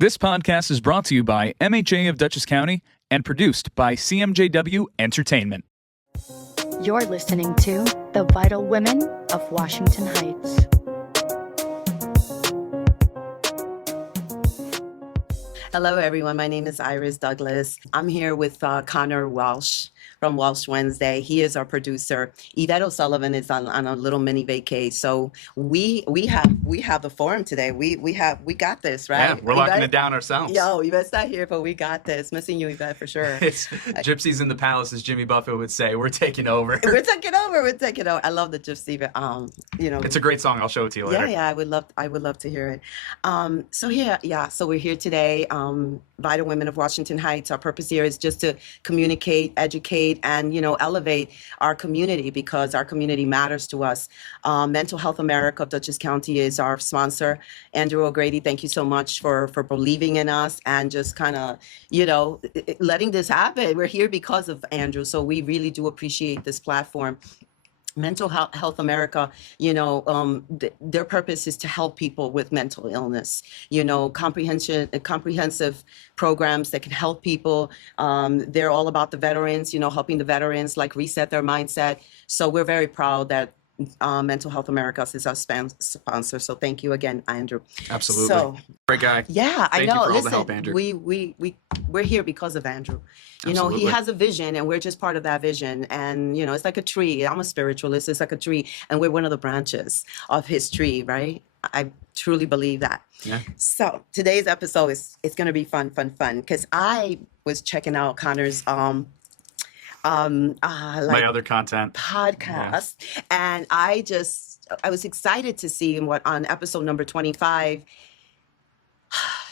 This podcast is brought to you by MHA of Dutchess County and produced by CMJW Entertainment. You're listening to The Vital Women of Washington Heights. Hello, everyone. My name is Iris Douglas. I'm here with Conor Walsh from Walsh Wednesday. He is our producer. Ivette O'Sullivan is on a little mini vacay. So we have the forum today. We got this, right? Yeah, we're locking it down ourselves. Yo, Yvette's not here, but we got this. Missing you, Yvette, for sure. It's gypsies in the palace, as Jimmy Buffett would say. We're taking over. We're taking over. I love the gypsy. It's a great song. I'll show it to you later. Yeah. I would love to hear it. So we're here today. Vital Women of Washington Heights. Our purpose here is just to communicate, educate, and elevate our community because our community matters to us. Mental Health America of Dutchess County is our sponsor. Andrew O'Grady, thank you so much for believing in us and just kind of letting this happen. We're here because of Andrew, so we really do appreciate this platform. Mental Health America, their purpose is to help people with mental illness, comprehensive programs that can help people. They're all about the veterans, helping the veterans reset their mindset. So we're very proud that Mental Health America is our sponsor. So thank you again, Andrew. Absolutely. So, great guy. Yeah, Thank I know. you for all Listen, the help, Andrew. We're here because of Andrew. Absolutely. He has a vision and we're just part of that vision. And, it's like a tree. I'm a spiritualist. It's like a tree. And we're one of the branches of his tree, right? I truly believe that. Yeah. So today's episode it's going to be fun because I was checking out Conor's my other content podcast, and I was excited to see what on episode number 25.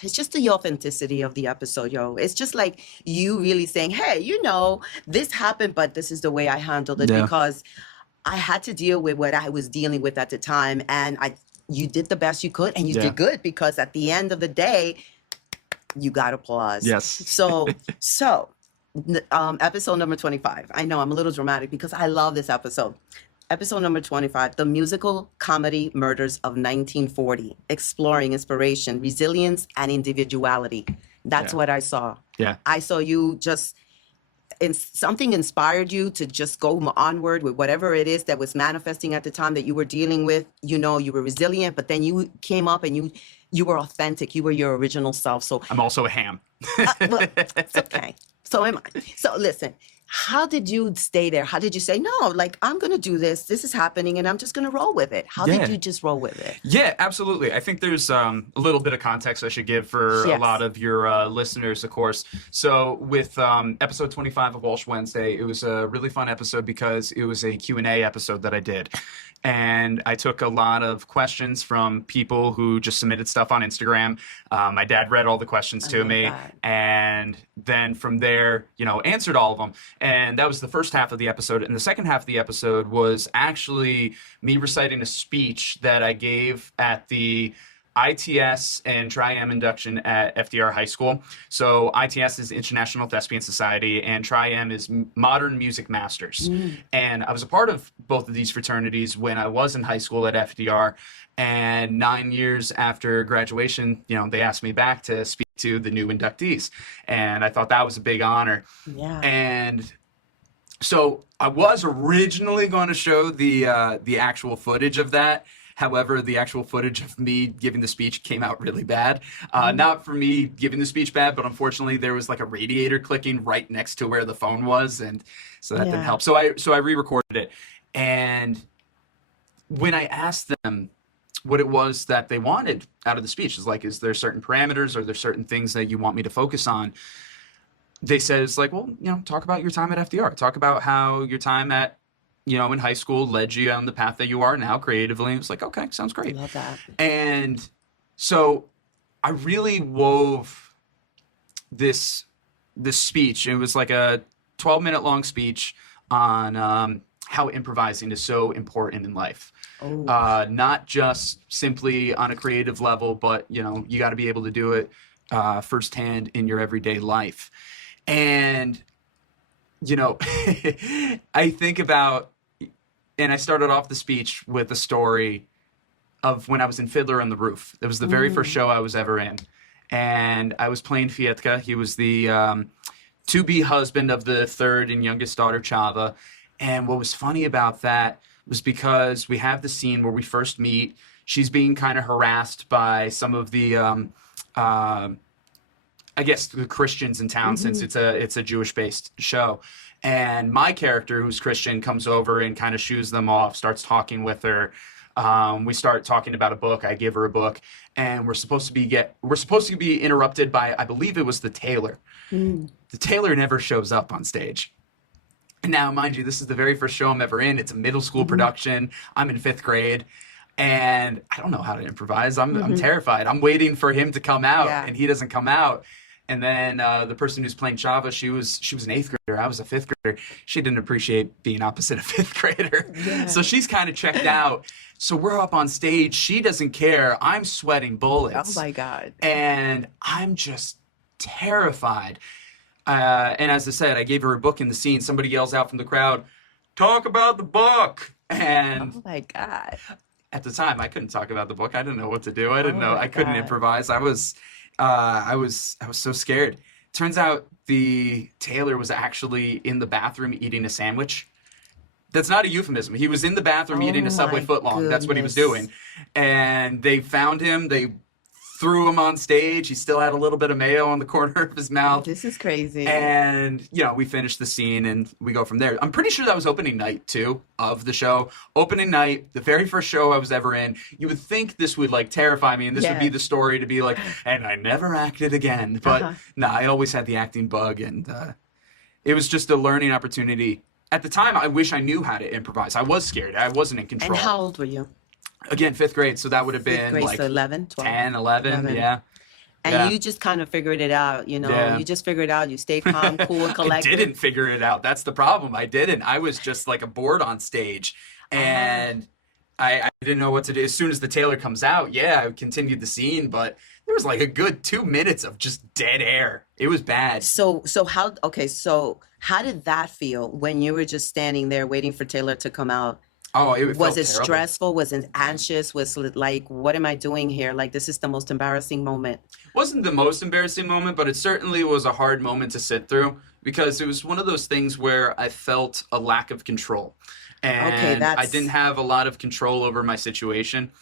It's just the authenticity of the episode, yo. It's just like you really saying, hey, this happened, but this is the way I handled it because I had to deal with what I was dealing with at the time, and you did the best you could, and you did good because at the end of the day, you got applause. Yes. So. Episode number 25. I know I'm a little dramatic because I love this episode. Episode number 25, the musical comedy Murders of 1940, exploring inspiration, resilience, and individuality. That's what I saw. Yeah. I saw you something inspired you to just go onward with whatever it is that was manifesting at the time that you were dealing with. You were resilient, but then you came up and you were authentic. You were your original self. So I'm also a ham. Well, it's okay. So am I. So listen, how did you stay there? How did you say, no, I'm going to do this. This is happening and I'm just going to roll with it. How did you just roll with it? Yeah, absolutely. I think there's a little bit of context I should give for a lot of your listeners, of course. So with episode 25 of Walsh Wednesday, it was a really fun episode because it was a Q&A episode that I did. And I took a lot of questions from people who just submitted stuff on Instagram. My dad read all the questions to me. And then from there, answered all of them. And that was the first half of the episode. And the second half of the episode was actually me reciting a speech that I gave at the ITS and Tri-M induction at FDR High School. So ITS is International Thespian Society and Tri-M is Modern Music Masters. And I was a part of both of these fraternities when I was in high school at FDR. And 9 years after graduation, they asked me back to speak to the new inductees. And I thought that was a big honor. Yeah. And so I was originally going to show the actual footage of that. However, the actual footage of me giving the speech came out really bad. Not for me giving the speech bad, but unfortunately there was a radiator clicking right next to where the phone was, and so that didn't help. So I re-recorded it, and when I asked them what it was that they wanted out of the speech, is there certain parameters or there certain things that you want me to focus on? They said it's talk about your time at FDR, talk about how your time at in high school led you on the path that you are now creatively. It was okay, sounds great. I love that. And so I really wove this speech. It was like a 12-minute long speech on how improvising is so important in life. Not just simply on a creative level, but you got to be able to do it firsthand in your everyday life. And I think about, and I started off the speech with a story of when I was in Fiddler on the Roof. It was the very first show I was ever in. and I was playing Fietka. He was the to-be husband of the third and youngest daughter, Chava. And what was funny about that was because we have the scene where we first meet. She's being kind of harassed by some of the, I guess, the Christians in town, since it's a Jewish-based show. And my character, who's Christian, comes over and kind of shoos them off, starts talking with her. We start talking about a book. I give her a book, and we're supposed to be interrupted by, I believe it was the tailor. The tailor never shows up on stage. And now, mind you, this is the very first show I'm ever in. It's a middle school production. I'm in 5th grade, and I don't know how to improvise. I'm terrified. I'm waiting for him to come out, and he doesn't come out. And then the person who's playing Chava, she was an 8th grader. I was a 5th grader. She didn't appreciate being opposite a 5th grader. Yeah. So she's kind of checked out. So we're up on stage. She doesn't care. I'm sweating bullets. Oh, my God. And I'm just terrified. And as I said, I gave her a book in the scene. Somebody yells out from the crowd, "Talk about the book." And oh, my God. At the time, I couldn't talk about the book. I didn't know what to do. I didn't know. I couldn't improvise. I was so scared. Turns out the tailor was actually in the bathroom eating a sandwich. That's not a euphemism. He was in the bathroom eating a Subway footlong. That's what he was doing. And they found him. They threw him on stage. He still had a little bit of mayo on the corner of his mouth. This is crazy. And, we finished the scene and we go from there. I'm pretty sure that was opening night, too, of the show. Opening night, the very first show I was ever in. You would think this would, terrify me, and this would be the story to be like, and I never acted again. But, no, I always had the acting bug, and it was just a learning opportunity. At the time, I wish I knew how to improvise. I was scared. I wasn't in control. And how old were you? Again, 5th grade, so that would have been grade, so 11, 12? 10, 11, yeah. And you just kind of figured it out, you just figured it out. You stayed calm, cool, and collected. I didn't figure it out. That's the problem. I didn't. I was just like a board on stage, and I didn't know what to do. As soon as the tailor comes out, I continued the scene, but there was like a good 2 minutes of just dead air. It was bad. So how did that feel when you were just standing there waiting for Taylor to come out? Oh, it was it terrible. Stressful? Was it anxious? Was it like, what am I doing here? Like, this is the most embarrassing moment. It wasn't the most embarrassing moment, but it certainly was a hard moment to sit through, because it was one of those things where I felt a lack of control. And I didn't have a lot of control over my situation.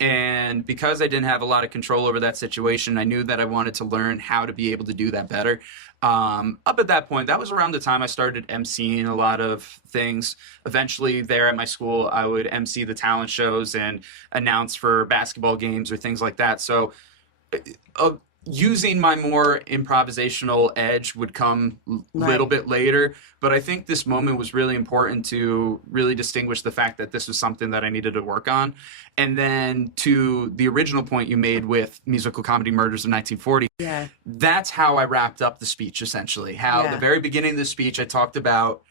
And because I didn't have a lot of control over that situation, I knew that I wanted to learn how to be able to do that better. Up at that point, that was around the time I started emceeing a lot of things. Eventually, there at my school, I would MC the talent shows and announce for basketball games or things like that. So using my more improvisational edge would come a little bit later, but I think this moment was really important to really distinguish the fact that this was something that I needed to work on. And then to the original point you made with musical comedy Murders of 1940, that's how I wrapped up the speech, essentially. How at the very beginning of the speech, I talked about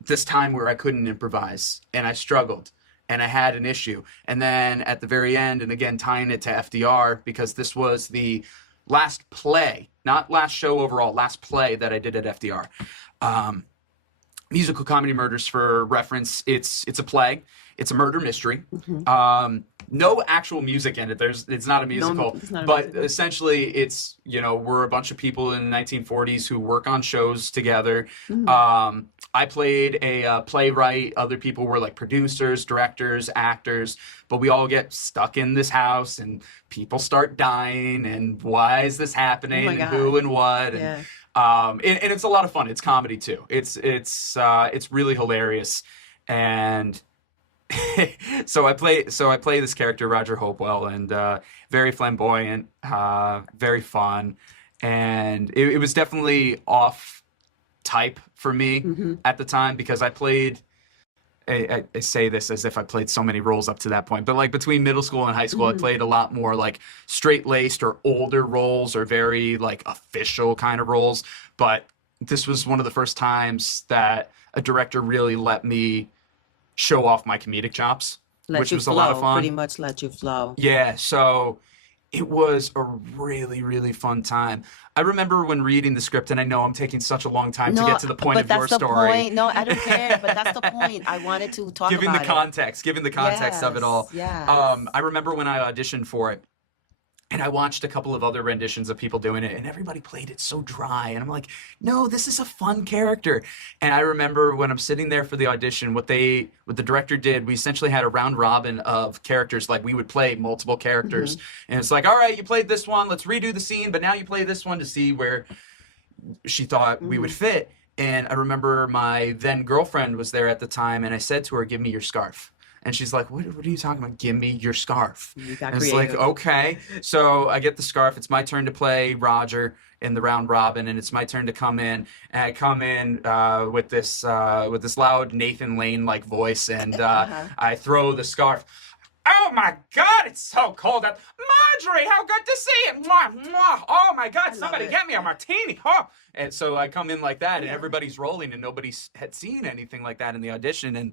this time where I couldn't improvise and I struggled and I had an issue. And then at the very end, and again, tying it to FDR, because this was the last play, not last show overall, last play that I did at FDR. Musical Comedy Murders, for reference, it's a play. It's a murder mystery. No actual music in it. It's not a musical. But essentially, it's, we're a bunch of people in the 1940s who work on shows together. I played a playwright. Other people were like producers, directors, actors. But we all get stuck in this house, and people start dying. And why is this happening? And who and what? And it's a lot of fun. It's comedy too. It's really hilarious. And so I play this character, Roger Hopewell, and very flamboyant, very fun, and it was definitely off type for me at the time, because I played. I say this as if I played so many roles up to that point, but like between middle school and high school, I played a lot more like straight-laced or older roles, or very like official kind of roles. But this was one of the first times that a director really let me show off my comedic chops, which was a lot of fun. Pretty much let you flow. Yeah, so it was a really, really fun time. I remember when reading the script, and I know I'm taking such a long time to get to the point of your story. Point. No, I don't care, but that's the point. I wanted to talk Giving the context of it all. Yes. I remember when I auditioned for it, And I watched a couple of other renditions of people doing it, and everybody played it so dry. And I'm like, no, this is a fun character. And I remember when I'm sitting there for the audition, what the director did, we essentially had a round robin of characters. Like, we would play multiple characters. And it's like, all right, you played this one, let's redo the scene, but now you play this one to see where she thought we would fit. And I remember my then girlfriend was there at the time, and I said to her, give me your scarf. And she's like, what are you talking about? Give me your scarf. You got and it's creative. like, okay. So I get the scarf. It's my turn to play Roger in the round robin, and it's my turn to come in. And I come in with this loud Nathan Lane-like voice, and I throw the scarf. Oh my God, it's so cold out. Marjorie, how good to see you. Mwah, mwah. Oh my God, somebody get me a martini. Oh. And so I come in like that, and everybody's rolling, and nobody had seen anything like that in the audition. And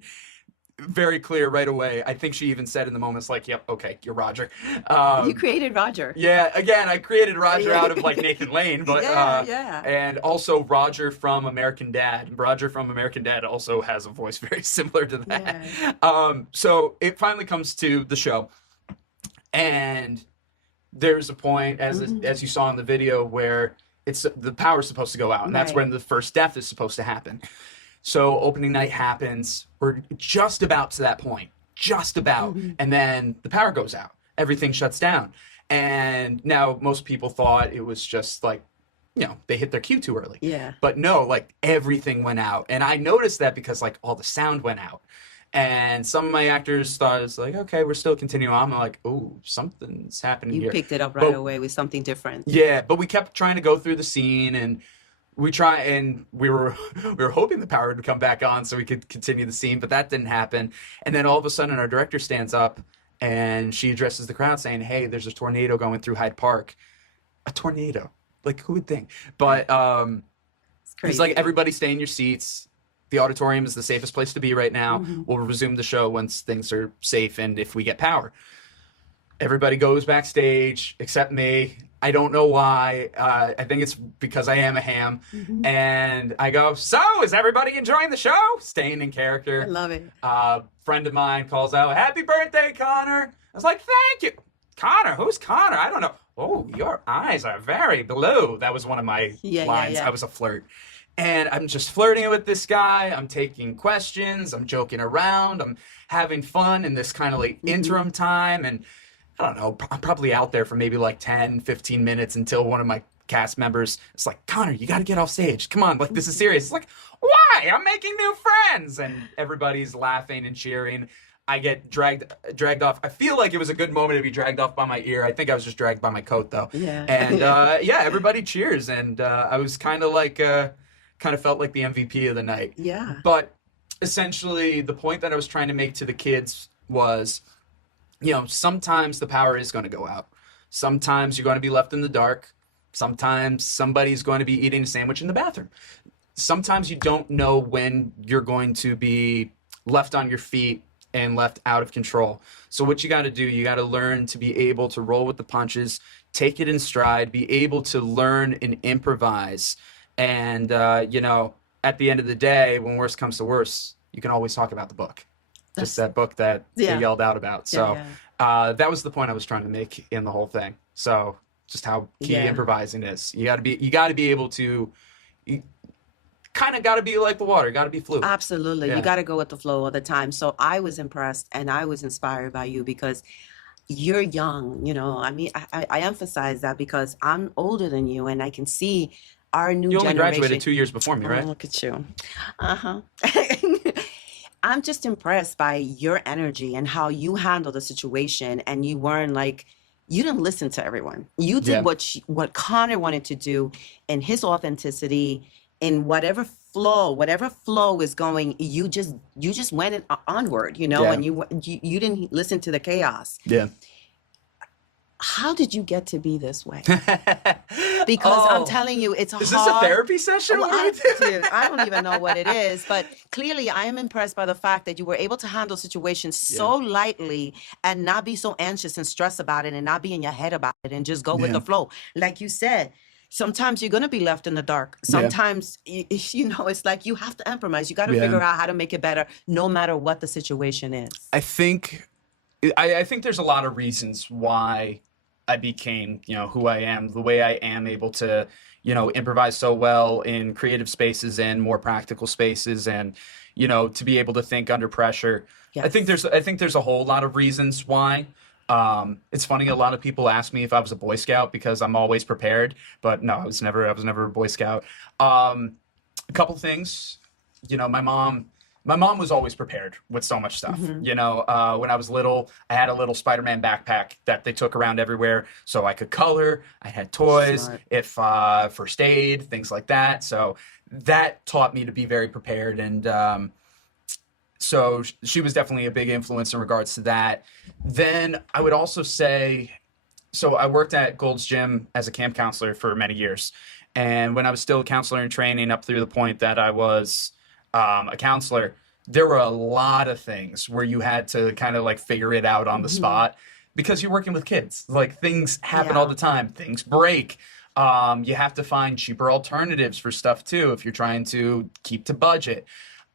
very clear right away. I think she even said in the moment, it's like, yep, okay, you're Roger. You created Roger. Yeah, again, I created Roger out of like Nathan Lane, but yeah. And also Roger from American Dad. Roger from American Dad also has a voice very similar to that. Yeah. So it finally comes to the show, and there's a point, as you saw in the video, where the power's supposed to go out, and that's when the first death is supposed to happen. So opening night happens. We're just about to that point, just about. And then the power goes out. Everything shuts down. And now most people thought it was just like, they hit their cue too early. Yeah. But no, like everything went out. And I noticed that because like all the sound went out. And some of my actors thought it's like, okay, we're still continuing on. I'm like, oh, something's happening here. You picked it up right away with something different. Yeah, but we kept trying to go through the scene, and we were hoping the power would come back on so we could continue the scene, but that didn't happen. And then all of a sudden our director stands up and she addresses the crowd saying, hey, there's a tornado going through Hyde Park. A tornado. Like, who would think? But it's like, everybody stay in your seats. The auditorium is the safest place to be right now. We'll resume the show once things are safe and if we get power. Everybody goes backstage except me. I don't know why. I think it's because I am a ham. And I go, so is everybody enjoying the show? Staying in character. I love it. Friend of mine calls out, happy birthday, Connor. I was like, thank you. Connor? Who's Connor? I don't know. Oh, your eyes are very blue. That was one of my lines. Yeah. I was a flirt. And I'm just flirting with this guy. I'm taking questions. I'm joking around. I'm having fun in this kind of like interim time. And I don't know, I'm probably out there for maybe like 10, 15 minutes until one of my cast members is like, Connor, you got to get off stage. Come on, like, this is serious. It's like, why? I'm making new friends. And everybody's laughing and cheering. I get dragged off. I feel like it was a good moment to be dragged off by my ear. I think I was just dragged by my coat, though. Yeah. And everybody cheers. And I was kind of felt like the MVP of the night. Yeah. But essentially, the point that I was trying to make to the kids was, sometimes the power is going to go out. Sometimes you're going to be left in the dark. Sometimes somebody's going to be eating a sandwich in the bathroom. Sometimes you don't know when you're going to be left on your feet and left out of control. So what you got to do, you got to learn to be able to roll with the punches, take it in stride, be able to learn and improvise. And, at the end of the day, when worst comes to worst, you can always talk about the book. Just that book that they yelled out about. So that was the point I was trying to make in the whole thing. So just how key improvising is. You got to be able to, you kind of got to be like the water. Got to be fluid. Absolutely. Yeah. You got to go with the flow all the time. So I was impressed and I was inspired by you because you're young, I mean, I emphasize that because I'm older than you and I can see our new generation. You only graduated 2 years before me, right? Oh, look at you. I'm just impressed by your energy and how you handle the situation. And you weren't like, you didn't listen to everyone. You did what Connor wanted to do in his authenticity, in whatever flow is going. You just went onward, and you didn't listen to the chaos. Yeah. How did you get to be this way? Because I'm telling you, it's hard. Is this a therapy session? Well, I don't even know what it is, but clearly I am impressed by the fact that you were able to handle situations so lightly and not be so anxious and stressed about it and not be in your head about it and just go with the flow. Like you said, sometimes you're going to be left in the dark. Sometimes, it's like you have to improvise. You got to figure out how to make it better no matter what the situation is. I think there's a lot of reasons why I became, who I am, the way I am able to, improvise so well in creative spaces and more practical spaces, and, to be able to think under pressure. Yes. I think there's a whole lot of reasons why. It's funny, a lot of people ask me if I was a Boy Scout because I'm always prepared, but no, I was never a Boy Scout. A couple things, my mom was always prepared with so much stuff. When I was little, I had a little Spider-Man backpack that they took around everywhere so I could color. I had toys, Smart. if first aid, things like that. So that taught me to be very prepared. And so she was definitely a big influence in regards to that. Then I would also say, so I worked at Gold's Gym as a camp counselor for many years. And when I was still a counselor in training up through the point that I was a counselor, there were a lot of things where you had to kind of like figure it out on the spot because you're working with kids. Like things happen all the time. Things break. You have to find cheaper alternatives for stuff too if you're trying to keep to budget.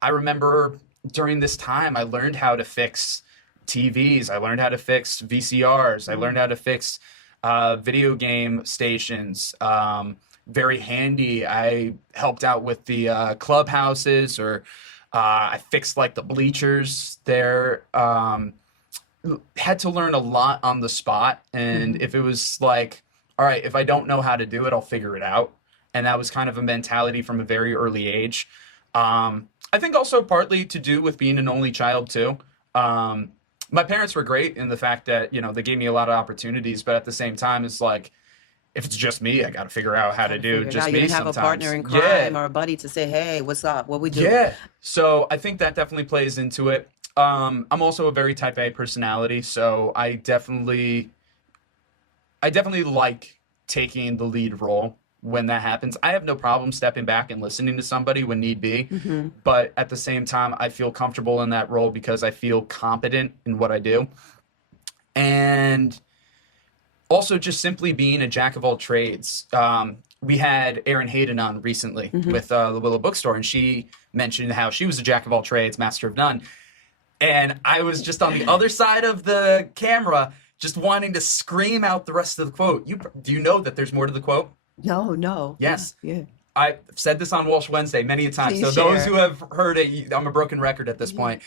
I remember during this time, I learned how to fix TVs. I learned how to fix VCRs. I learned how to fix video game stations. Very handy. I helped out with the clubhouses, or I fixed like the bleachers there. Had to learn a lot on the spot. And if it was like, all right, if I don't know how to do it, I'll figure it out. And that was kind of a mentality from a very early age. I think also partly to do with being an only child too. My parents were great in the fact that, they gave me a lot of opportunities, but at the same time, it's like, if it's just me, I got to figure out how to do just me you didn't have sometimes. a partner in crime or a buddy to say, hey, what's up? What we do? Yeah. So I think that definitely plays into it. I'm also a very type A personality, so I definitely like taking the lead role when that happens. I have no problem stepping back and listening to somebody when need be, but at the same time, I feel comfortable in that role because I feel competent in what I do. And also just simply being a jack of all trades. We had Erin Hayden on recently with the Willow Bookstore, and she mentioned how she was a jack of all trades, master of none. And I was just on the other side of the camera, just wanting to scream out the rest of the quote. Do you know that there's more to the quote? No. Yes. Yeah. I've said this on Walsh Wednesday many a time. Please So share. those who have heard it, I'm a broken record at this point.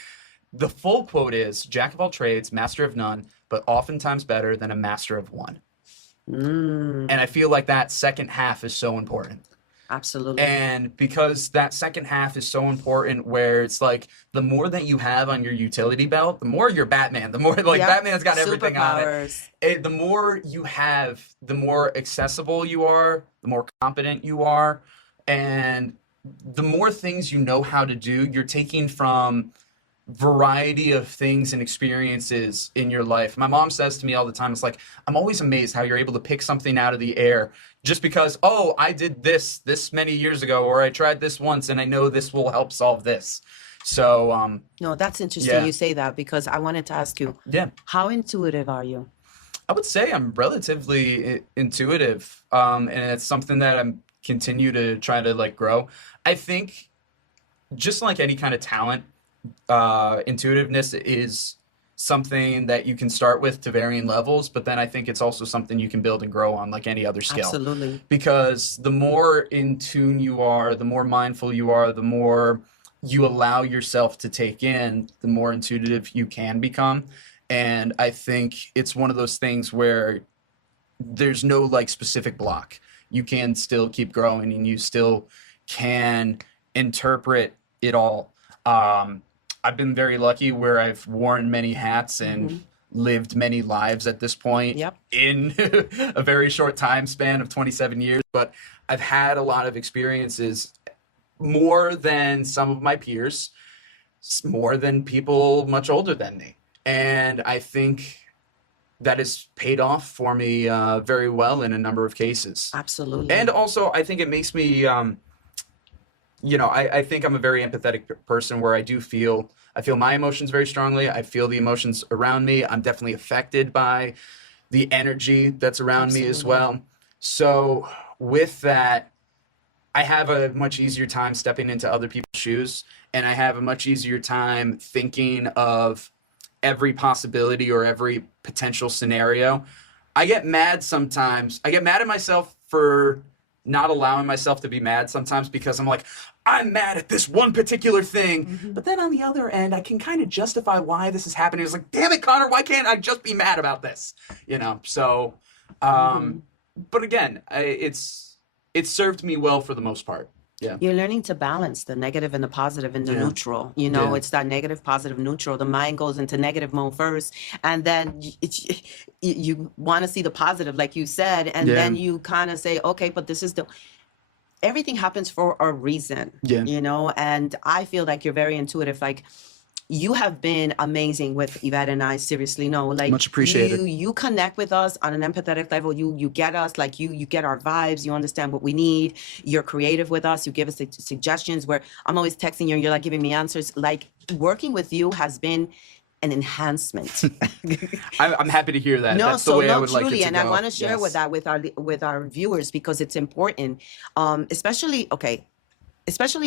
The full quote is, jack of all trades, master of none, but oftentimes better than a master of one. And I feel like that second half is so important. Absolutely. And because that second half is so important, where it's like the more that you have on your utility belt, the more you're Batman. The more Batman's got everything on it. The more you have, the more accessible you are, the more competent you are, and the more things you know how to do. You're taking from variety of things and experiences in your life. My mom says to me all the time, it's like, I'm always amazed how you're able to pick something out of the air just because, oh, I did this many years ago, or I tried this once and I know this will help solve this. So no, that's interesting you say that, because I wanted to ask you, how intuitive are you? I would say I'm relatively intuitive, and it's something that I'm continue to try to like grow. I think just like any kind of talent, intuitiveness is something that you can start with to varying levels, but then I think it's also something you can build and grow on like any other skill. Absolutely. Because the more in tune you are, the more mindful you are, the more you allow yourself to take in, the more intuitive you can become. And I think it's one of those things where there's no like specific block. You can still keep growing and you still can interpret it all. I've been very lucky where I've worn many hats and lived many lives at this point in a very short time span of 27 years. But I've had a lot of experiences, more than some of my peers, more than people much older than me. And I think that has paid off for me very well in a number of cases. Absolutely. And also, I think it makes me... I think I'm a very empathetic person where I feel my emotions very strongly. I feel the emotions around me. I'm definitely affected by the energy that's around me as well. So with that, I have a much easier time stepping into other people's shoes, and I have a much easier time thinking of every possibility or every potential scenario. I get mad sometimes. I get mad at myself for not allowing myself to be mad sometimes because I'm like, I'm mad at this one particular thing. But then on the other end, I can kind of justify why this is happening. It's like, damn it, Connor, why can't I just be mad about this? You know, so, but again, it's served me well for the most part. Yeah. You're learning to balance the negative and the positive and the neutral. You know, it's that negative, positive, neutral. The mind goes into negative mode first, and then you want to see the positive, like you said, and then you kind of say, okay, but this is everything happens for a reason. Yeah. You know, and I feel like you're very intuitive. Like, you have been amazing with Ivette and I. Seriously, no, like, much appreciated. You connect with us on an empathetic level. You get us, like, you get our vibes. You understand what we need. You're creative with us. You give us suggestions where I'm always texting you and you're like giving me answers. Like, working with you has been an enhancement. I'm happy to hear that. No, that's the way I would truly, like it to and go. I want to share with that with our viewers, because it's important, especially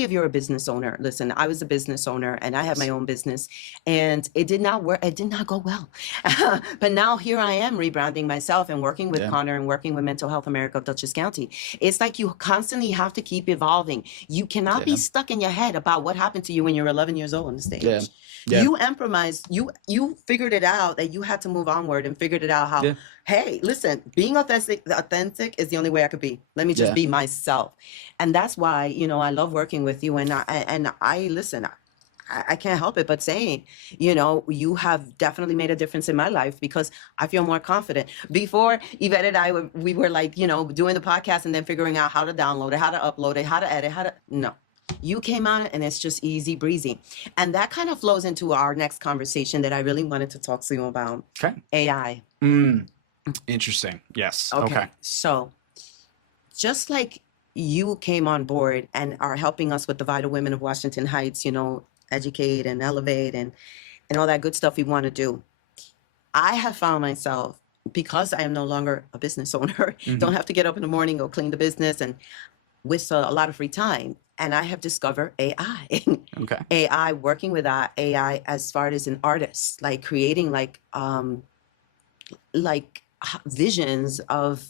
if you're a business owner. Listen, I was a business owner and I had my own business, and it did not work. It did not go well. But now here I am rebranding myself and working with Conor and working with Mental Health America of Dutchess County. It's like you constantly have to keep evolving. You cannot be stuck in your head about what happened to you when you were 11 years old on the stage. Yeah. You improvised. You figured it out that you had to move onward, and figured it out how, hey, listen, being authentic is the only way I could be. Let me just be myself. And that's why, you know, I love working with you. And I listen, I can't help it but saying, you know, you have definitely made a difference in my life, because I feel more confident. Before, Ivette and I, we were like, you know, doing the podcast and then figuring out how to download it, how to upload it, how to edit, no. You came on and it's just easy breezy. And that kind of flows into our next conversation that I really wanted to talk to you about. Okay. AI. Interesting. Yes. Okay. So just like you came on board and are helping us with the Vital Women of Washington Heights, you know, educate and elevate and all that good stuff we want to do. I have found myself, because I am no longer a business owner, don't have to get up in the morning, go clean the business, and with a lot of free time. And I have discovered AI. AI, working with AI as far as an artist, like creating like visions of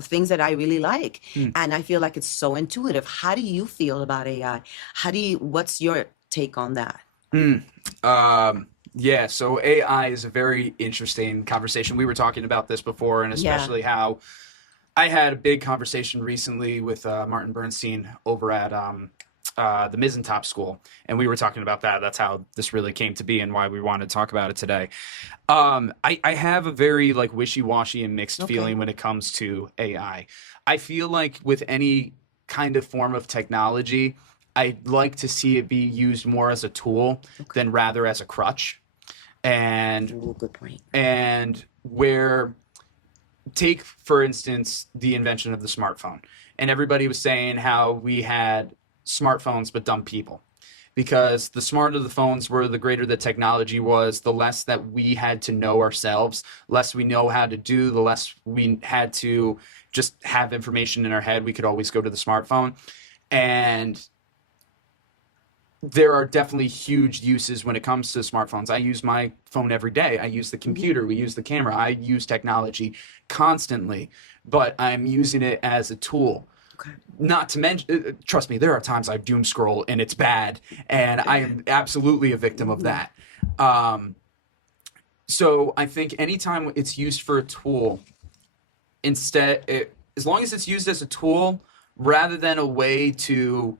things that I really like. And I feel like it's so intuitive. How do you feel about AI? What's your take on that? Yeah, so AI is a very interesting conversation. We were talking about this before, and especially how I had a big conversation recently with Martin Bernstein over at the Mizentop School, and we were talking about that. That's how this really came to be and why we wanted to talk about it today. I have a very like wishy-washy and mixed feeling when it comes to AI. I feel like with any kind of form of technology, I'd like to see it be used more as a tool than rather as a crutch. And good point. And where, take for instance the invention of the smartphone, and everybody was saying how we had smartphones but dumb people, because the smarter the phones were, the greater the technology was, the less that we had to know ourselves, less we know how to do, the less we had to just have information in our head. We could always go to the smartphone. And there are definitely huge uses when it comes to smartphones. I use my phone every day. I use the computer. We use the camera. I use technology constantly, but I'm using it as a tool. Not to mention, trust me, there are times I doom scroll and it's bad, and I am absolutely a victim of that. So I think anytime it's used for a tool, as long as it's used as a tool rather than a way to,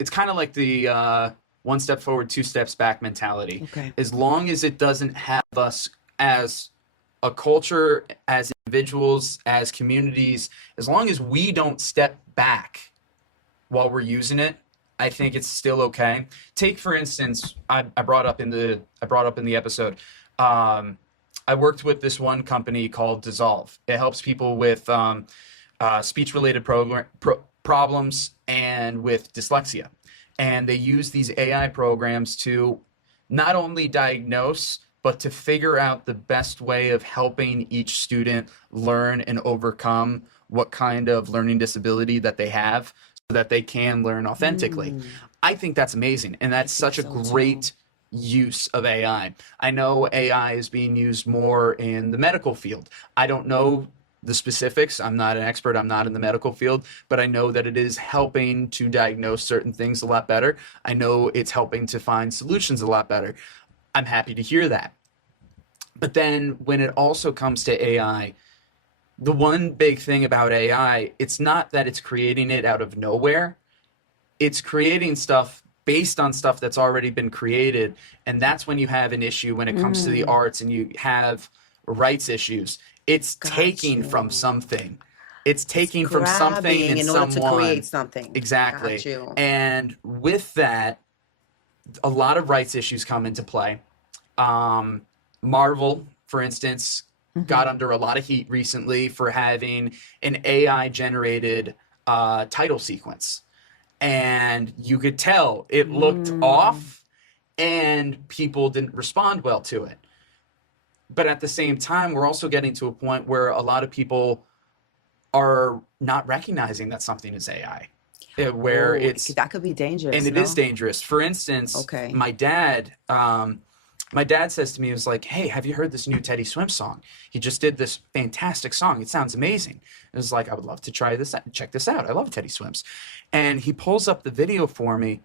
it's kind of like the one step forward, two steps back mentality. As long as it doesn't have us as a culture, as individuals, as communities, as long as we don't step back while we're using it, I think it's still okay. Take for instance, I brought up in the episode, I worked with this one company called Dissolve. It helps people with speech-related problems and with dyslexia. And they use these AI programs to not only diagnose, but to figure out the best way of helping each student learn and overcome what kind of learning disability that they have, so that they can learn authentically. I think that's amazing. And that's such a great use of AI. I know AI is being used more in the medical field. I don't know the specifics. I'm not an expert. I'm not in the medical field, but I know that it is helping to diagnose certain things a lot better. I know it's helping to find solutions a lot better. I'm happy to hear that. But then when it also comes to AI, the one big thing about AI, it's not that it's creating it out of nowhere. It's creating stuff based on stuff that's already been created. And that's when you have an issue when it comes to the arts and you have rights issues. It's taking from something. It's taking from something and in order to create something. Exactly. And with that, a lot of rights issues come into play. Marvel, for instance, got under a lot of heat recently for having an AI-generated title sequence. And you could tell it looked off and people didn't respond well to it. But at the same time, we're also getting to a point where a lot of people are not recognizing that something is AI. Where that could be dangerous. And it is dangerous. For instance, my dad says to me, he was like, hey, have you heard this new Teddy Swims song? He just did this fantastic song. It sounds amazing. It was like, I would love to try this, check this out. I love Teddy Swims. And he pulls up the video for me,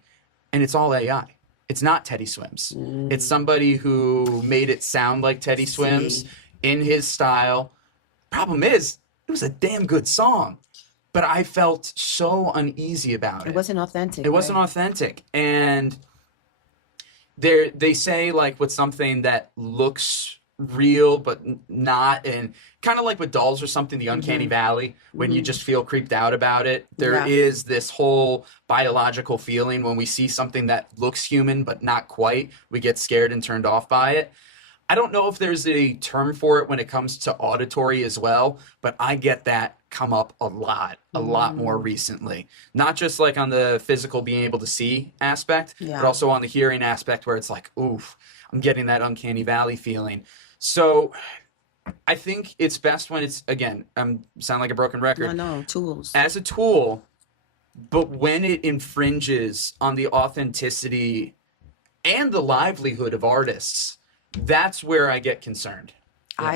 and it's all AI. It's not Teddy Swims. It's somebody who made it sound like Teddy Swims in his style. Problem is, it was a damn good song. But I felt so uneasy about it. It wasn't authentic. It wasn't authentic. And they say, like, with something that looks real but not, and kind of like with dolls or something, the uncanny valley, when you just feel creeped out about it. There is this whole biological feeling when we see something that looks human but not quite. We get scared and turned off by it. I don't know if there's a term for it when it comes to auditory as well, but I get that come up a lot more recently. Not just like on the physical being able to see aspect, but also on the hearing aspect where it's like, oof, I'm getting that uncanny valley feeling. So I think it's best when it's, again, sound like a broken record. No, tools. As a tool, but when it infringes on the authenticity and the livelihood of artists, that's where I get concerned. Yeah.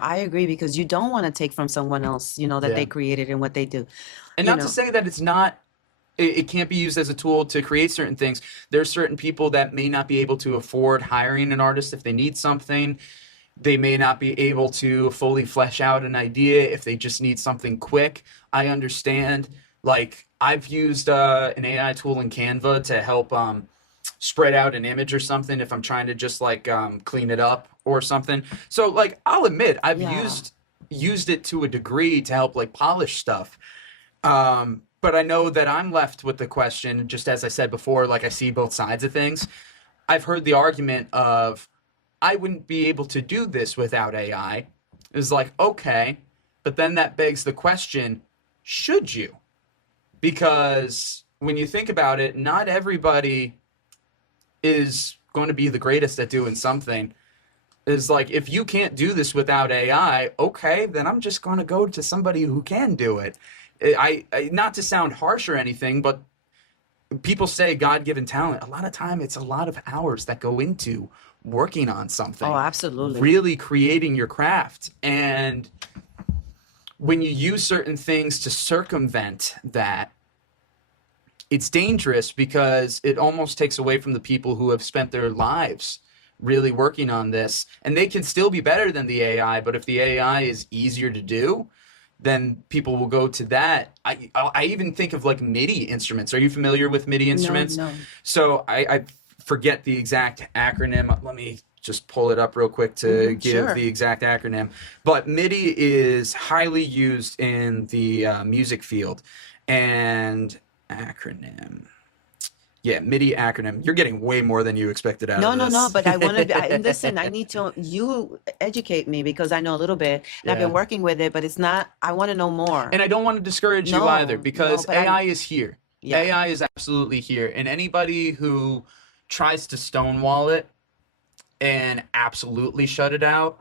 I agree because you don't want to take from someone else, that they created and what they do. And not to say that it's not, it can't be used as a tool to create certain things. There's certain people that may not be able to afford hiring an artist if they need something. They may not be able to fully flesh out an idea if they just need something quick. I understand. Like, I've used an AI tool in Canva to help spread out an image or something if I'm trying to just like clean it up or something. So like, I'll admit I've used it to a degree to help like polish stuff. But I know that I'm left with the question, just as I said before, like I see both sides of things. I've heard the argument of, I wouldn't be able to do this without AI. It's like, okay, but then that begs the question, should you? Because when you think about it, not everybody is going to be the greatest at doing something. Is like, if you can't do this without AI, okay, then I'm just going to go to somebody who can do it. I not to sound harsh or anything, but people say God-given talent. A lot of time, it's a lot of hours that go into working on something. Oh, absolutely. Really creating your craft. And when you use certain things to circumvent that, it's dangerous because it almost takes away from the people who have spent their lives really working on this. And they can still be better than the AI, but if the AI is easier to do, then people will go to that. I even think of like MIDI instruments. Are you familiar with MIDI instruments? No. So I forget the exact acronym. Let me just pull it up real quick to give the exact acronym. But MIDI is highly used in the music field. And acronym. Yeah, MIDI acronym. You're getting way more than you expected out of this. No, but I want to listen. I need you educate me because I know a little bit. And I've been working with it, but it's not. I want to know more. And I don't want to discourage you either because AI is here. Yeah. AI is absolutely here, and anybody who tries to stonewall it and absolutely shut it out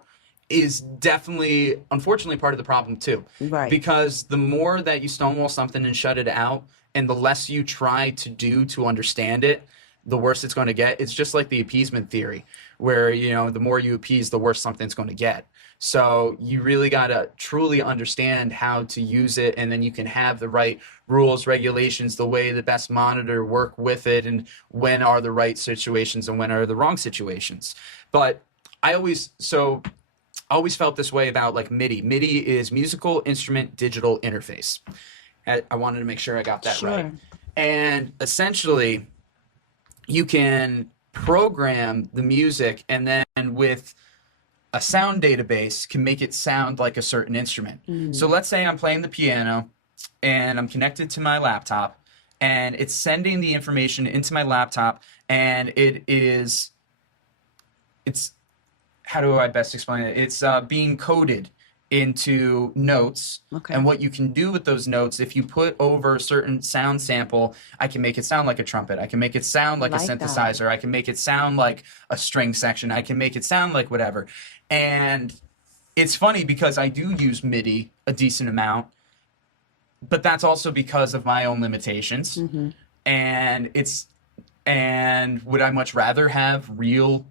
is definitely, unfortunately, part of the problem too. Right. Because the more that you stonewall something and shut it out, and the less you try to do to understand it, the worse it's going to get. It's just like the appeasement theory, where, you know, the more you appease, the worse something's going to get. So you really got to truly understand how to use it, and then you can have the right rules, regulations, the way the best monitor, work with it, and when are the right situations and when are the wrong situations. But I always felt this way about like MIDI. MIDI is musical instrument digital interface. I wanted to make sure I got that right. And essentially, you can program the music, and then with a sound database can make it sound like a certain instrument. So let's say I'm playing the piano and I'm connected to my laptop, and it's sending the information into my laptop, and it's how do I best explain it? It's being coded into notes. Okay. And what you can do with those notes, if you put over a certain sound sample, I can make it sound like a trumpet. I can make it sound like a synthesizer. I can make it sound like a string section. I can make it sound like whatever. And it's funny because I do use MIDI a decent amount, but that's also because of my own limitations. And would I much rather have real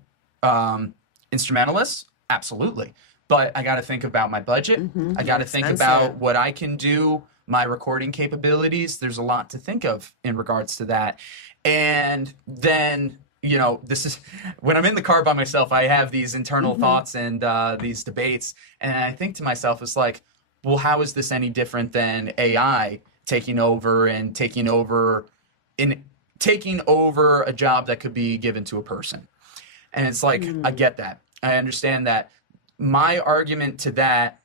instrumentalists? Absolutely. But I got to think about my budget. I got to think about what I can do, my recording capabilities. There's a lot to think of in regards to that. And then, you know, this is when I'm in the car by myself, I have these internal thoughts and these debates. And I think to myself, it's like, well, how is this any different than AI taking over a job that could be given to a person? And it's like, I get that. I understand that. My argument to that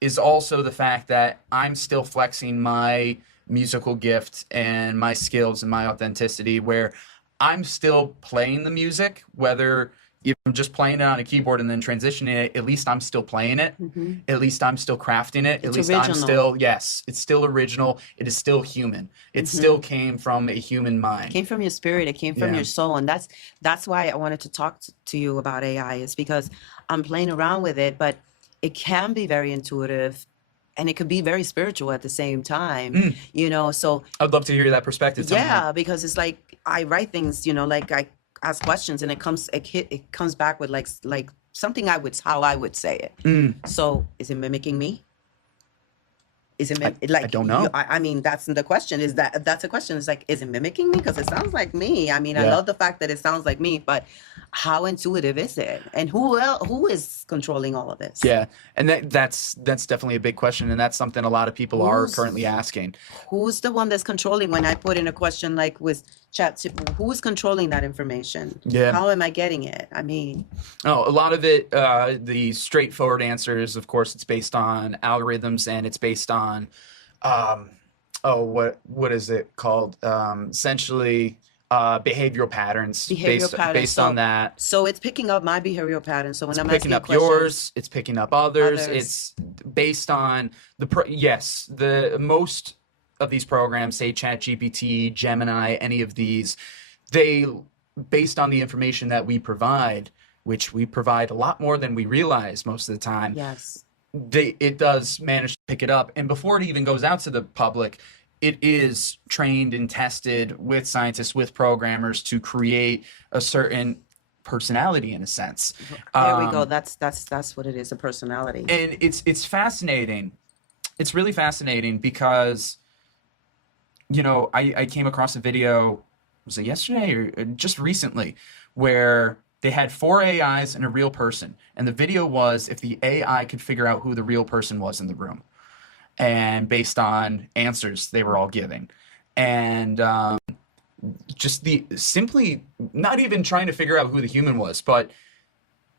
is also the fact that I'm still flexing my musical gift and my skills and my authenticity, where I'm still playing the music, whether I'm just playing it on a keyboard and then transitioning it. At least I'm still playing it. At least I'm still crafting it. At least I'm still, yes, it's still original. It is still human. It still came from a human mind. It came from your spirit. It came from your soul. And that's why I wanted to talk to you about AI, is because I'm playing around with it, but it can be very intuitive and it could be very spiritual at the same time, you know, so. I'd love to hear that perspective. Yeah, because it's like, I write things, you know, like I ask questions and it comes back with like something how I would say it. So is it mimicking me? Is it like, I don't know. I mean, that's the question. That's a question. It's like, is it mimicking me? Because it sounds like me. I mean, I love the fact that it sounds like me, but how intuitive is it? And who is controlling all of this? Yeah, and that's definitely a big question, and that's something a lot of people are currently asking. Who's the one that's controlling? When I put in a question like with chat, who's controlling that information? Yeah. How am I getting it? I mean, a lot of it, the straightforward answer is, of course, it's based on algorithms, and it's based on, what is it called? Essentially, behavioral patterns. Based on that. So it's picking up my behavioral patterns. So when I'm picking asking up questions, yours, it's picking up others. It's based on the most of these programs, say ChatGPT, Gemini, any of these, they, based on the information that we provide, which we provide a lot more than we realize most of the time. Yes. It does manage to pick it up. And before it even goes out to the public, it is trained and tested with scientists, with programmers to create a certain personality in a sense. There we go. That's what it is, a personality. And it's fascinating. It's really fascinating because, you know, I came across a video, was it yesterday or just recently, where they had 4 AIs and a real person. And the video was if the AI could figure out who the real person was in the room, and based on answers they were all giving. And just simply not even trying to figure out who the human was, but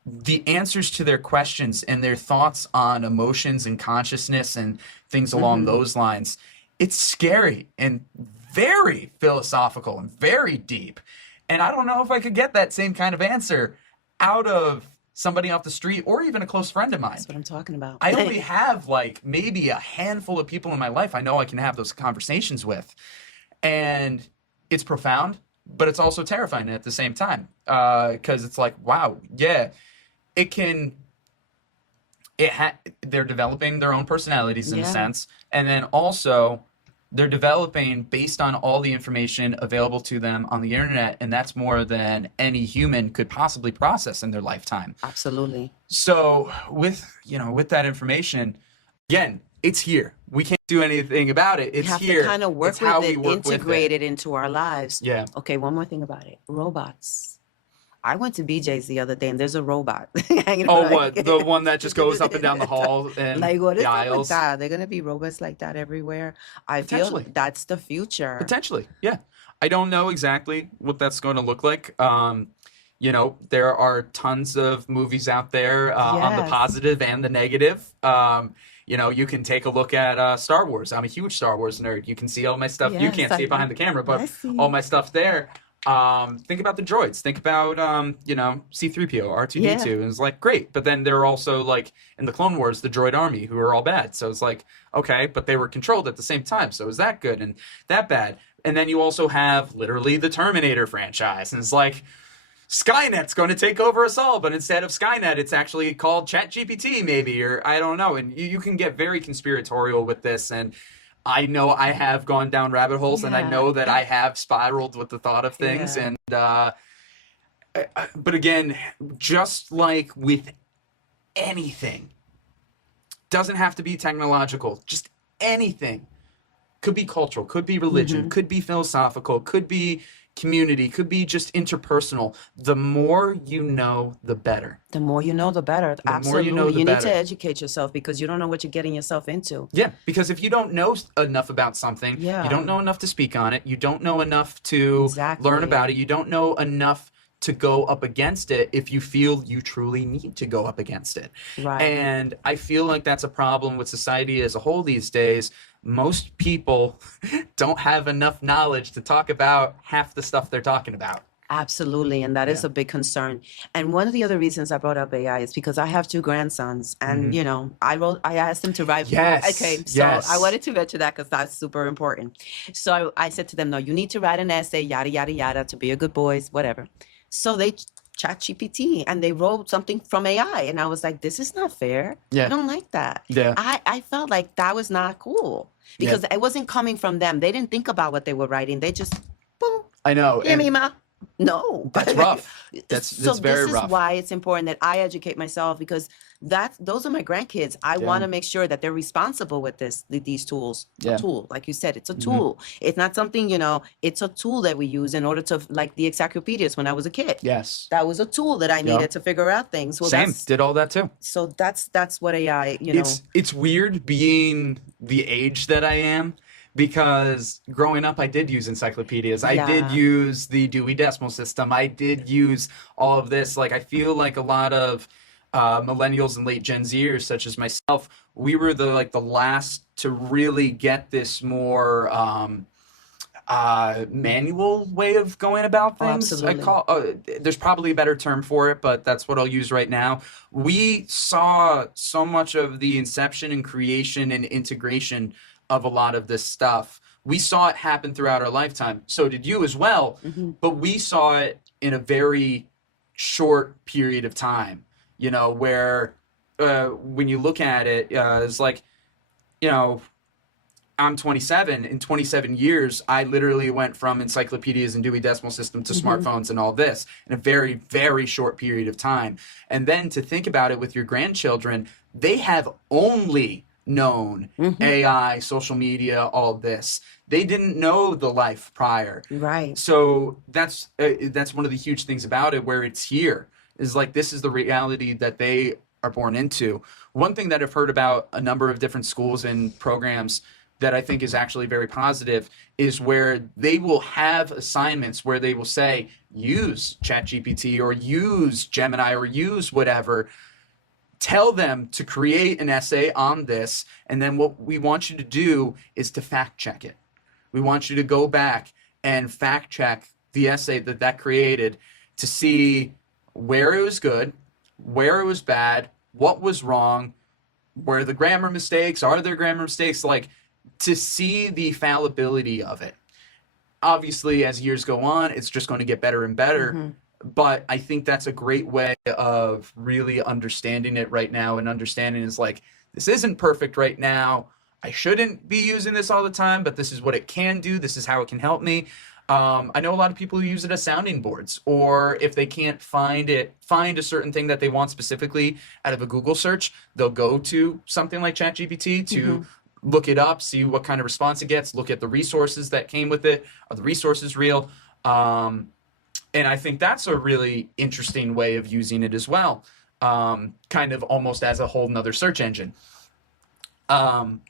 the answers to their questions and their thoughts on emotions and consciousness and things along those lines. It's scary and very philosophical and very deep. And I don't know if I could get that same kind of answer out of somebody off the street or even a close friend of mine. That's what I'm talking about. I only have like maybe a handful of people in my life I know I can have those conversations with. And it's profound, but it's also terrifying at the same time. Because it's like, wow, yeah, they're developing their own personalities in a sense. And then also they're developing based on all the information available to them on the internet, and that's more than any human could possibly process in their lifetime. Absolutely. So with that information, again, it's here. We can't do anything about it. It's We have here. to kind of work It's how with we it, work with integrate it into our lives. Yeah. Okay, one more thing about it. Robots. I went to BJ's the other day and there's a robot hanging Oh, around. what? The one that just goes up and down the hall and Like, what is the up with aisles? that? They're going to be robots like that everywhere. I feel Potentially. that's the future. Potentially, yeah. I don't know exactly what that's going to look like. There are tons of movies out there on the Yes. positive and the negative. You can take a look at Star Wars. I'm a huge Star Wars nerd. You can see all my stuff. You Yes, can't see it behind the camera, but I see. all my stuff there. Think about the droids. Think about C-3PO, R2-D2. Yeah. And it's like great, but then there are also like in the Clone Wars the droid army who are all bad. So it's like okay, but they were controlled at the same time. So is that good and that bad? And then you also have literally the Terminator franchise, and it's like Skynet's going to take over us all, but instead of Skynet, it's actually called ChatGPT, maybe, or I don't know. And you can get very conspiratorial with this, and I know I have gone down rabbit holes, and I Yeah. know that I have spiraled with the thought of things. Yeah. And but again, just like with anything, doesn't have to be technological. Just anything could be cultural, could be religion, could be philosophical, could be community, could be just interpersonal. The more you know, the better. The more you know, the better. more Absolutely. you know, the need better. to educate yourself because you don't know what you're getting yourself into. Yeah, because if you don't know enough about something, Yeah. you don't know enough to speak on it, you don't know enough to Exactly. learn about it, you don't know enough to go up against it if you feel you truly need to go up against it. Right. And I feel like that's a problem with society as a whole these days. Most people don't have enough knowledge to talk about half the stuff they're talking about. Absolutely, and that is a big concern. And one of the other reasons I brought up AI is because I have two grandsons, and I asked them to write. Yes, Okay, so yes. I wanted to mention that because that's super important. So I said to them, no, you need to write an essay, yada yada yada, to be a good boys, whatever. So they chat GPT and they wrote something from AI, and I was like, this is not fair. Yeah. I don't like that. Yeah. I felt like that was not cool because it wasn't coming from them. They didn't think about what they were writing. They just boom. I know. Yeah, me, ma. No. That's rough. That's very this rough. is why it's important that I educate myself because those are my grandkids. I want to make sure that they're responsible with these tools. Yeah. A tool, like you said, it's a tool. It's not something, it's a tool that we use in order to, like the encyclopedias when I was a kid. Yes. That was a tool that I needed to figure out things. Well, Same. Did all that too. So that's what AI, It's weird being the age that I am because growing up I did use encyclopedias. I did Yeah. use the Dewey Decimal System. I did use all of this. Like I feel like a lot of millennials and late Gen Zers, such as myself, we were the last to really get this more manual way of going about things. Absolutely. There's probably a better term for it, but that's what I'll use right now. We saw so much of the inception and creation and integration of a lot of this stuff. We saw it happen throughout our lifetime. So did you as well, but we saw it in a very short period of time, where when you look at it, it's like, I'm 27. In 27 years, I literally went from encyclopedias and Dewey Decimal System to smartphones and all this in a very, very short period of time. And then to think about it with your grandchildren, they have only known AI, social media, all this. They didn't know the life prior. Right. So that's one of the huge things about it, where it's here, is like this is the reality that they are born into. One thing that I've heard about a number of different schools and programs that I think is actually very positive is where they will have assignments where they will say, use ChatGPT or use Gemini or use whatever. Tell them to create an essay on this, and then what we want you to do is to fact check it. We want you to go back and fact check the essay that created to see where it was good, where it was bad, what was wrong, where the grammar mistakes, are there grammar mistakes, like to see the fallibility of it. Obviously, as years go on, it's just going to get better and better. But I think that's a great way of really understanding it right now, and understanding is like, this isn't perfect right now. I shouldn't be using this all the time, but this is what it can do. This is how it can help me. I know a lot of people who use it as sounding boards, or if they can't find a certain thing that they want specifically out of a Google search, they'll go to something like ChatGPT to look it up, see what kind of response it gets, look at the resources that came with it. Are the resources real? And I think that's a really interesting way of using it as well, kind of almost as a whole nother search engine. And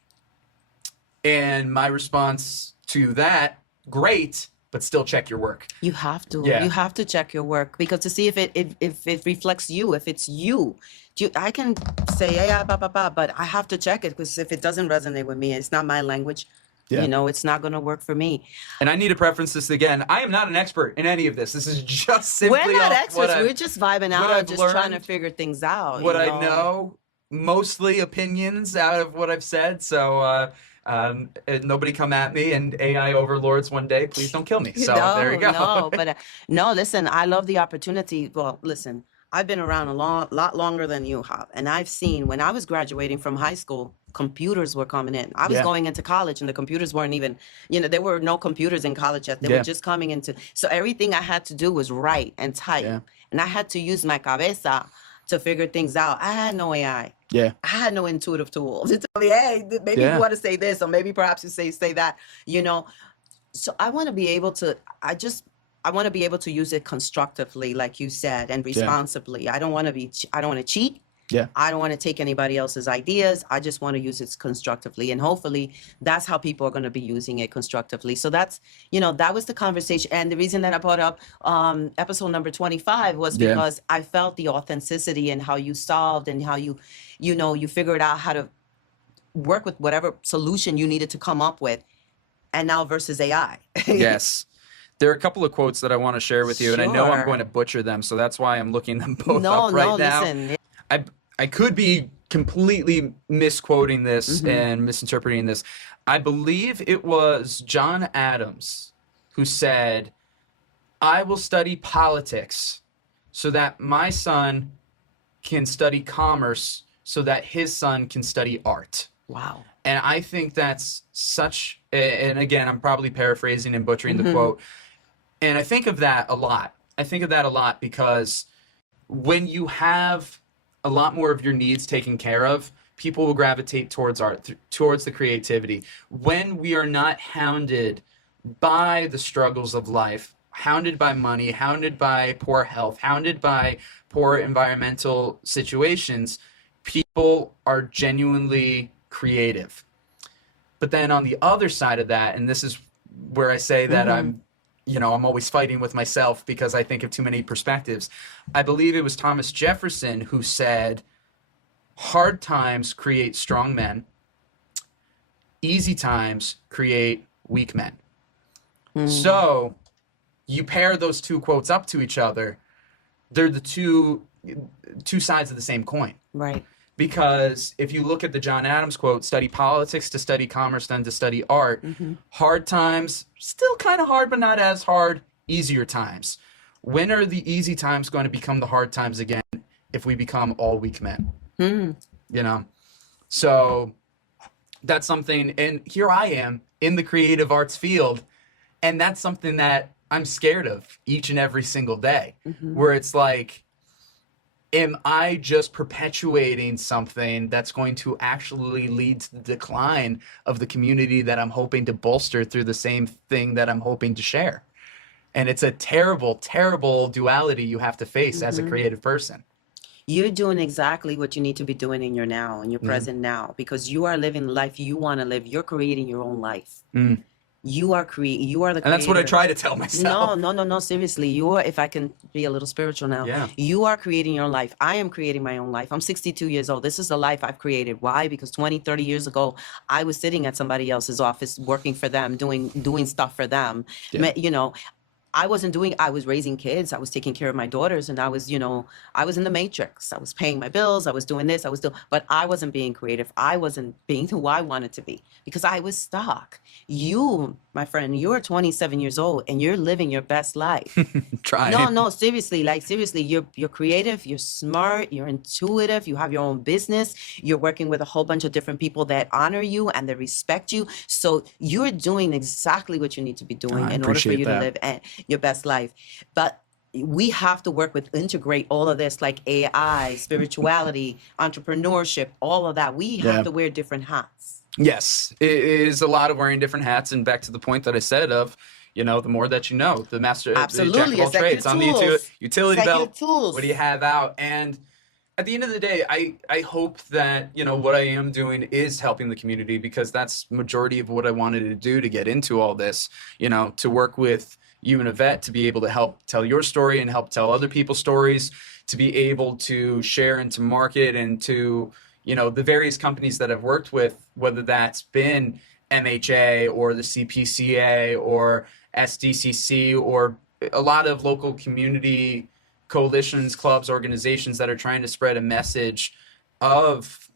my response to that, great, but still check your work. You have to. Yeah. You have to check your work, because to see if it reflects you, if it's you. I can say, yeah, but I have to check it, because if it doesn't resonate with me, it's not my language. Yeah. You know, it's not going to work for me. And I need to preference this again. I am not an expert in any of this. This is just simply We're not off experts. what We're just vibing what out, I've just trying to learned, figure things out. what you I know, mostly opinions out of what I've said. So nobody come at me, and AI overlords one day, please don't kill me. So there you go. No, but no, listen, I love the opportunity. Well, listen, I've been around a lot longer than you have. And I've seen, when I was graduating from high school, computers were coming in. I was going into college, and the computers weren't even, there were no computers in college yet. They were just coming into, so everything I had to do was write and type. Yeah. And I had to use my cabeza to figure things out. I had no AI. Yeah. I had no intuitive tools. It's only, hey, maybe you want to say this, or maybe perhaps you say that, So I want to be able to, I want to be able to use it constructively, like you said, and responsibly. I don't want to cheat. Yeah. I don't want to take anybody else's ideas. I just want to use it constructively. And hopefully that's how people are going to be using it constructively. So that's, that was the conversation. And the reason that I brought up episode number 25 was because I felt the authenticity and how you solved, and how you figured out how to work with whatever solution you needed to come up with. And now versus AI. Yes. There are a couple of quotes that I want to share with you, and I know I'm going to butcher them, so that's why I'm looking them both up right now. Listen. I could be completely misquoting this and misinterpreting this. I believe it was John Adams who said, "I will study politics so that my son can study commerce, so that his son can study art." Wow. And I think that's such, and again, I'm probably paraphrasing and butchering the quote. And I think of that a lot. I think of that a lot because when you have a lot more of your needs taken care of, people will gravitate towards art, towards the creativity. When we are not hounded by the struggles of life, hounded by money, hounded by poor health, hounded by poor environmental situations, people are genuinely creative. But then on the other side of that, and this is where I say that I'm always fighting with myself because I think of too many perspectives. I believe it was Thomas Jefferson who said, "Hard times create strong men. Easy times create weak men." So you pair those two quotes up to each other. They're the two sides of the same coin. Right. Because if you look at the John Adams quote, study politics to study commerce, then to study art, hard times, still kind of hard, but not as hard, easier times. When are the easy times going to become the hard times again if we become all weak men? So that's something, and here I am in the creative arts field, and that's something that I'm scared of each and every single day, where it's like, am I just perpetuating something that's going to actually lead to the decline of the community that I'm hoping to bolster through the same thing that I'm hoping to share? And it's a terrible, terrible duality you have to face as a creative person. You're doing exactly what you need to be doing in your now, in your present now, because you are living the life you want to live. You're creating your own life. You are the creator. And that's what I try to tell myself. No, seriously. If I can be a little spiritual now, you are creating your life. I am creating my own life. I'm 62 years old. This is the life I've created. Why? Because 20, 30 years ago, I was sitting at somebody else's office, working for them, doing stuff for them. I wasn't doing, I was raising kids, I was taking care of my daughters, and I was, I was in the matrix. I was paying my bills, I was doing this, but I wasn't being creative. I wasn't being who I wanted to be because I was stuck. You, my friend, you're 27 years old and you're living your best life. Try. No, seriously, you're creative, you're smart, you're intuitive, you have your own business, you're working with a whole bunch of different people that honor you and that respect you. So you're doing exactly what you need to be doing in order for you to live your best life. But we have to integrate all of this, like AI, spirituality, entrepreneurship, all of that. We have to wear different hats. Yes, it is a lot of wearing different hats. And back to the point that I said of, the more that you know, the master, absolutely, the jack of all trades. On the utility belt, tools. What do you have out? And at the end of the day, I hope that, what I am doing is helping the community, because that's majority of what I wanted to do to get into all this, to work with you and Ivette, to be able to help tell your story and help tell other people's stories, to be able to share and to market and to, the various companies that I've worked with, whether that's been MHA or the CPCA or SDCC or a lot of local community coalitions, clubs, organizations that are trying to spread a message of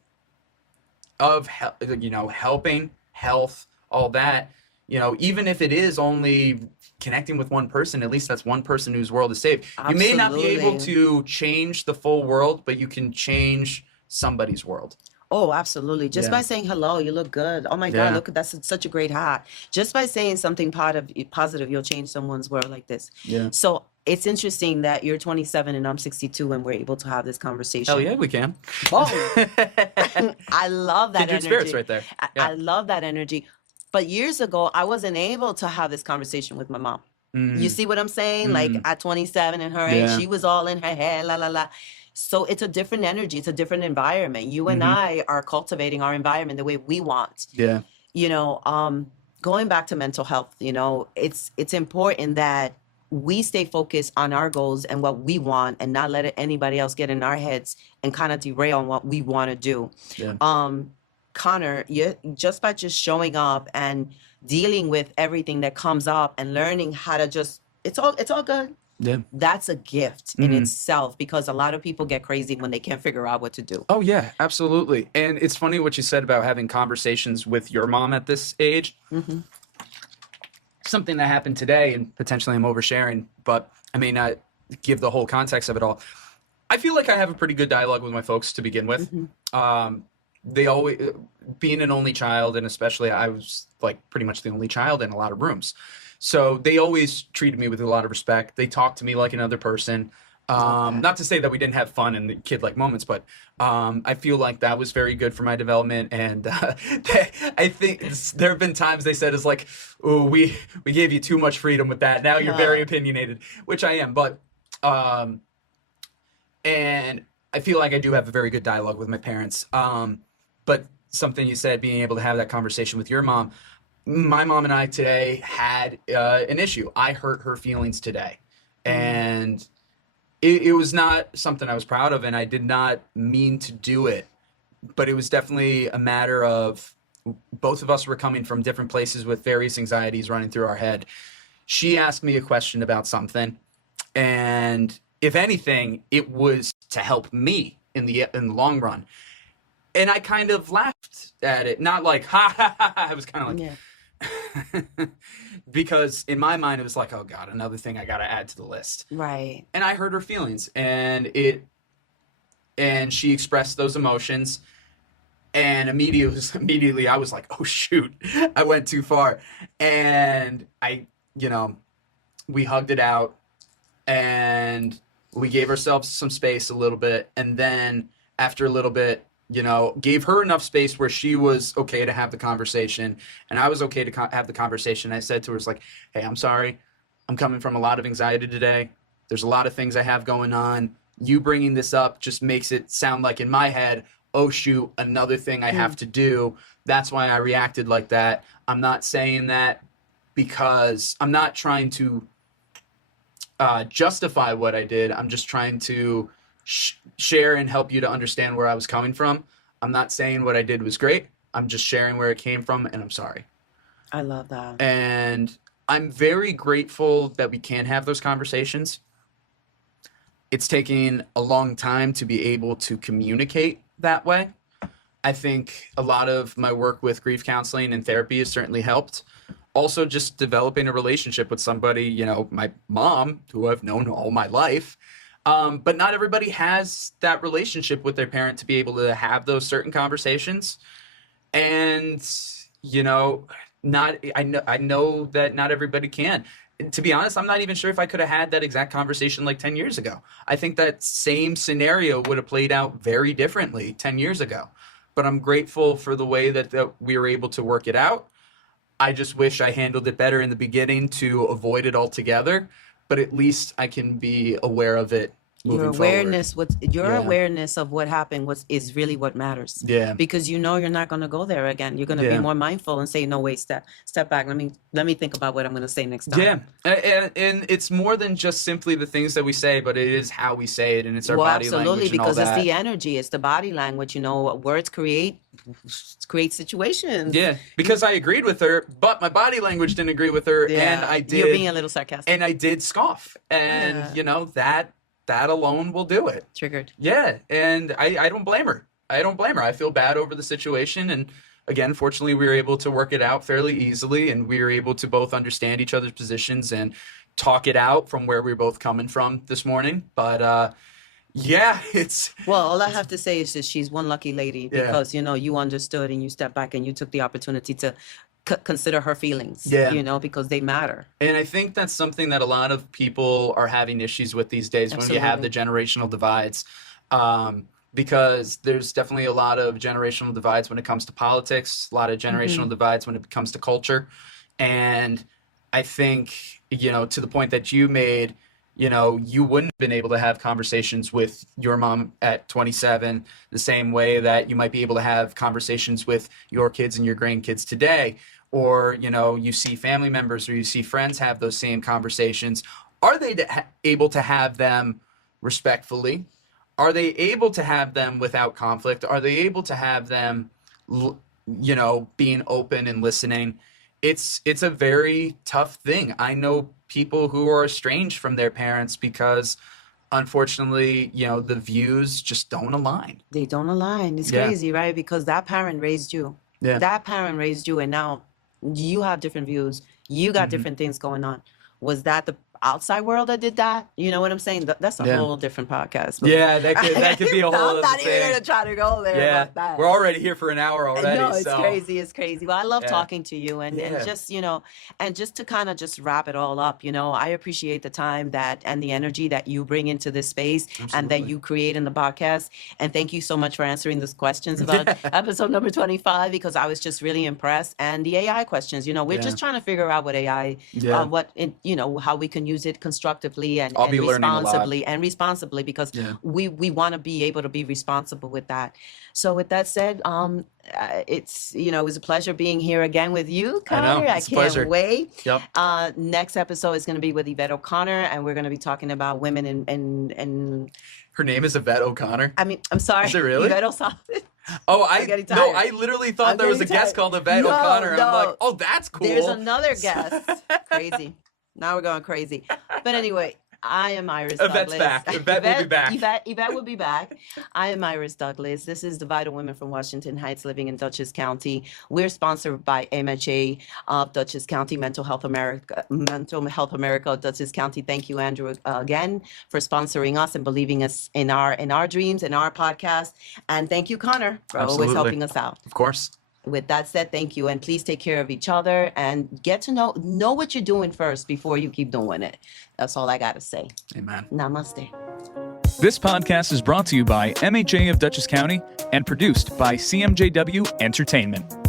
helping, health, all that, even if it is only connecting with one person, at least that's one person whose world is saved. Absolutely. You may not be able to change the full world, but you can change somebody's world. Oh, absolutely. Just by saying hello, you look good. Oh my God, look, that's such a great hat. Just by saying something positive, you'll change someone's world like this. Yeah. So it's interesting that you're 27 and I'm 62 and we're able to have this conversation. Hell yeah, we can. Oh, I love that Kindred energy. spirits right there. Yeah. I love that energy. But years ago, I wasn't able to have this conversation with my mom. You see what I'm saying? Like at 27 and her age, she was all in her head, la, la, la. So it's a different energy. It's a different environment. You and I are cultivating our environment the way we want. Yeah. Going back to mental health, it's important that we stay focused on our goals and what we want and not let anybody else get in our heads and kind of derail on what we want to do. Yeah. Conor, just by showing up and dealing with everything that comes up and learning how to it's all good. Yeah. That's a gift in itself, because a lot of people get crazy when they can't figure out what to do. Oh yeah, absolutely. And it's funny what you said about having conversations with your mom at this age. Something that happened today, and potentially I'm oversharing, but I may not give the whole context of it all. I feel like I have a pretty good dialogue with my folks to begin with. They always, being an only child, and especially I was like pretty much the only child in a lot of rooms. So they always treated me with a lot of respect. They talked to me like another person. Not to say that we didn't have fun in the kid-like moments, but I feel like that was very good for my development. And I think there have been times they said it's like, "Oh, we gave you too much freedom with that. Now you're very opinionated," which I am. But and I feel like I do have a very good dialogue with my parents. But something you said, being able to have that conversation with your mom. My mom and I today had an issue. I hurt her feelings today, and it was not something I was proud of, and I did not mean to do it, but it was definitely a matter of both of us were coming from different places with various anxieties running through our head. She asked me a question about something, and if anything, it was to help me in the long run. And I kind of laughed at it, not like, ha, ha, ha, ha. I was kind of like, because in my mind, it was like, oh God, another thing I got to add to the list. Right. And I hurt her feelings, and she expressed those emotions, and immediately I was like, oh shoot, I went too far. And we hugged it out, and we gave ourselves some space a little bit. And then after a little bit, gave her enough space where she was okay to have the conversation, and I was okay to have the conversation. I said to her, it's like, hey, I'm sorry. I'm coming from a lot of anxiety today. There's a lot of things I have going on. You bringing this up just makes it sound like in my head, oh shoot, another thing I have to do. That's why I reacted like that. I'm not saying that because I'm not trying to justify what I did. I'm just trying to share and help you to understand where I was coming from. I'm not saying what I did was great. I'm just sharing where it came from, and I'm sorry. I love that. And I'm very grateful that we can have those conversations. It's taking a long time to be able to communicate that way. I think a lot of my work with grief counseling and therapy has certainly helped. Also, just developing a relationship with somebody, you know, my mom, who I've known all my life. But not everybody has that relationship with their parent to be able to have those certain conversations. And, you know, I know that not everybody can. To be honest, I'm not even sure if I could have had that exact conversation like 10 years ago. I think that same scenario would have played out very differently 10 years ago. But I'm grateful for the way that we were able to work it out. I just wish I handled it better in the beginning to avoid it altogether. But at least I can be aware of it moving forward. Awareness of what happened is really what matters. Yeah. Because you know you're not going to go there again. You're going to be more mindful and say, no, wait, step back. Let me think about what I'm going to say next time. Yeah. And it's more than just simply the things that we say, but it is how we say it, and it's our body language and all that. Absolutely, because it's the energy, it's the body language. You know, words create situations. Yeah, because I agreed with her, but my body language didn't agree with her, and I did. You're being a little sarcastic. And I did scoff, and you know that alone will do it. Triggered. Yeah, and I don't blame her. I feel bad over the situation, and again, fortunately, we were able to work it out fairly easily, and we were able to both understand each other's positions and talk it out from where we were both coming from this morning. But yeah, all I have to say is that she's one lucky lady, because you know, you understood and you stepped back and you took the opportunity to consider her feelings, you know, because they matter. And I think that's something that a lot of people are having issues with these days. Absolutely. When you have the generational divides, because there's definitely a lot of generational divides when it comes to politics, a lot of generational divides when it comes to culture. And I think, you know, to the point that you made, you know, you wouldn't have been able to have conversations with your mom at 27 the same way that you might be able to have conversations with your kids and your grandkids today. Or, you know, you see family members or you see friends have those same conversations. Are they able to have them respectfully? Are they able to have them without conflict? Are they able to have them, you know, being open and listening? It's a very tough thing. I know people who are estranged from their parents because, unfortunately, you know, the views just don't align. They don't align. It's crazy, right? Because that parent raised you. Yeah. That parent raised you, and now you have different views. You got different things going on. Was that the outside world that did that? You know what I'm saying? That's a whole different podcast. Yeah, that could be a whole other thing. I'm not even going to try to go there about that. We're already here for an hour already. No, it's crazy. It's crazy. Well, I love talking to you, and just, you know, and just to kind of just wrap it all up, you know, I appreciate the time and the energy that you bring into this space. Absolutely. And that you create in the podcast. And thank you so much for answering those questions about episode number 25, because I was just really impressed. And the AI questions, you know, we're just trying to figure out what AI, you know, how we can use it constructively and responsibly, because we want to be able to be responsible with that. So with that said, it's, you know, it was a pleasure being here again with you, Conor. I can't wait. Yep. Next episode is going to be with Ivette O'Connor, and we're going to be talking about women and her name is Ivette O'Connor. I mean, I'm sorry. Is it really? Yvette O'Connor. Oh, I literally thought there was a guest called Ivette O'Connor. And I'm like, oh, that's cool. There's another guest. Crazy. Now we're going crazy. But anyway, I am Iris Yvette's Douglas. back. Ivette will be back. Yvette will be back. I am Iris Douglas. This is the Vital Women from Washington Heights, living in Dutchess County. We're sponsored by MHA of Dutchess County, Mental Health America, Dutchess County. Thank you, Andrew, again for sponsoring us and believing us in our dreams and our podcast. And thank you, Conor, for always helping us out. Of course. With that said, thank you, and please take care of each other and get to know what you're doing first before you keep doing it. That's all I got to say. Amen. Namaste. This podcast is brought to you by MHA of Dutchess County and produced by CMJW Entertainment.